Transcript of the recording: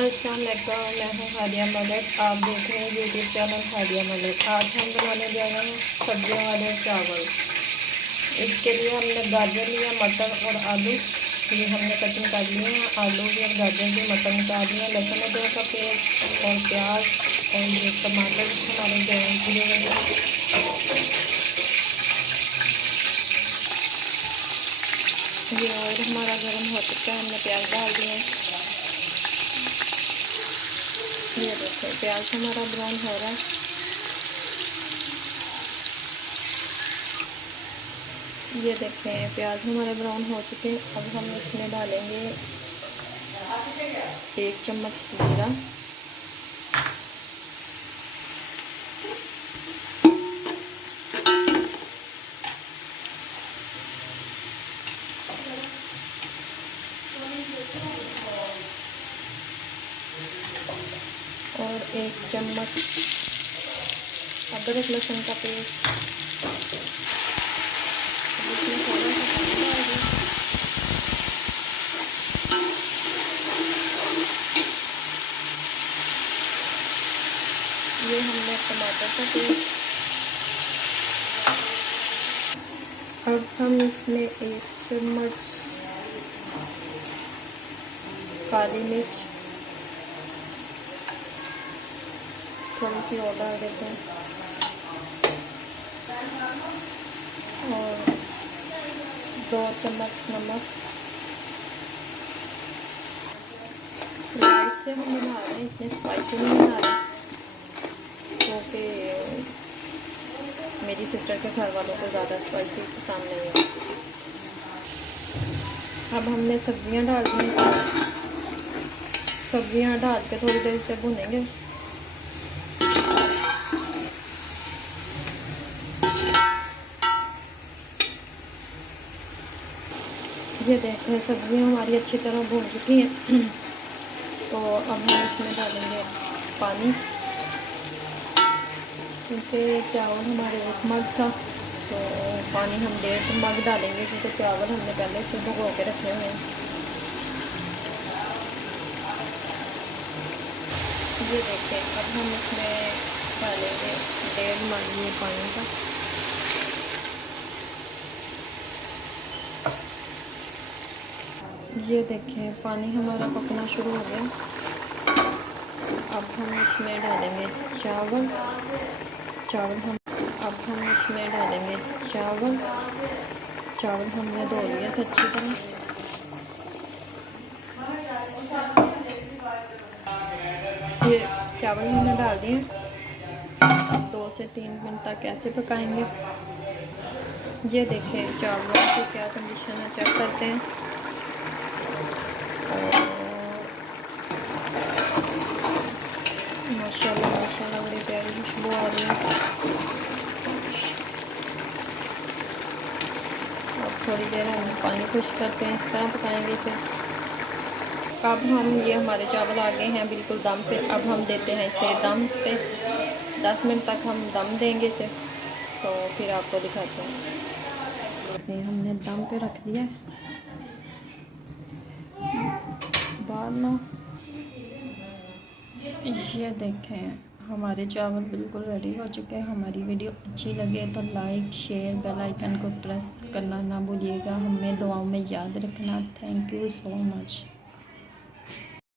अस्सलाम वालेकुम, मैं हूँ हादिया मलिक। आप देख रहे हैं यूट्यूब चैनल हादिया मलिक। आज हम बनाने जा रहे हैं सब्जियों वाले चावल। इसके लिए हमने गाजर लिया, मटर और आलू ये हमने कटिंग कर लिए हैं। आलू भी और गाजर भी मटर निकाल लिए, लहसुन अदरक का पेस्ट और प्याज और ये टमाटर हमारे ग्राइंड किए हुए हैं। ये ऑयल हमारा गर्म हो चुका है, हमने प्याज डाल दिए हैं। ये देखिए प्याज हमारा ब्राउन हो रहा है। ये देखें प्याज हमारे ब्राउन हो चुके हैं। अब हम इसमें डालेंगे 1 चम्मच जीरा, और 1 चम्मच अदरक लहसुन का पेस्ट। इसमें थोड़ा सा पानी डाल दें। ये हमने टमाटर का पेस्ट। अब हम इसमें 1 चम्मच काली मिर्च, थोड़ी सी और डाल देते हैं, और 2 चम्मच नमक। लाइट से हम बना रहे हैं, इतने स्पाइसी नहीं बना रहे क्योंकि मेरी सिस्टर के घर वालों को ज़्यादा स्पाइसी पसंद नहीं है। अब हमने सब्जियां डाल दी। सब्जियां डाल के थोड़ी देर से भुनेंगे। ये देखें सब्जियां हमारी अच्छी तरह भून चुकी हैं। तो अब हम इसमें डालेंगे पानी, क्योंकि चावल हमारे 1 मग था तो पानी हम 1.5 मग डालेंगे, क्योंकि चावल हमने पहले से भिगो के रखे हुए हैं। ये देखें अब हम इसमें डालेंगे 1.5 मग ये पानी का। ये देखें पानी हमारा पकना शुरू हो गया। अब हम इसमें डालेंगे चावल। अब हम इसमें डालेंगे चावल। चावल हमने धो लिया था अच्छी तरह। ये चावल हमने डाल दिए। अब 2 से 3 मिनट तक ऐसे पकाएंगे। ये देखें चावलों की क्या कंडीशन है, चेक करते हैं। माशाल्लाह माशाल्लाह बड़ी प्यारी खुशबू आ रही है। अब थोड़ी देर हम पानी खुश करते हैं, इस तरह पकाएंगे। फिर अब हम ये हमारे चावल आ गए हैं बिल्कुल दम पे। अब हम देते हैं इसे दम पे। 10 मिनट तक हम दम देंगे इसे, तो फिर आपको दिखाते हैं। हमने दम पे रख दिया बाद में। ये देखें हमारे चावल बिल्कुल रेडी हो चुके हैं। हमारी वीडियो अच्छी लगे तो लाइक शेयर बेल आइकन को प्रेस करना ना भूलिएगा। हमें दुआओं में याद रखना। Thank you so much.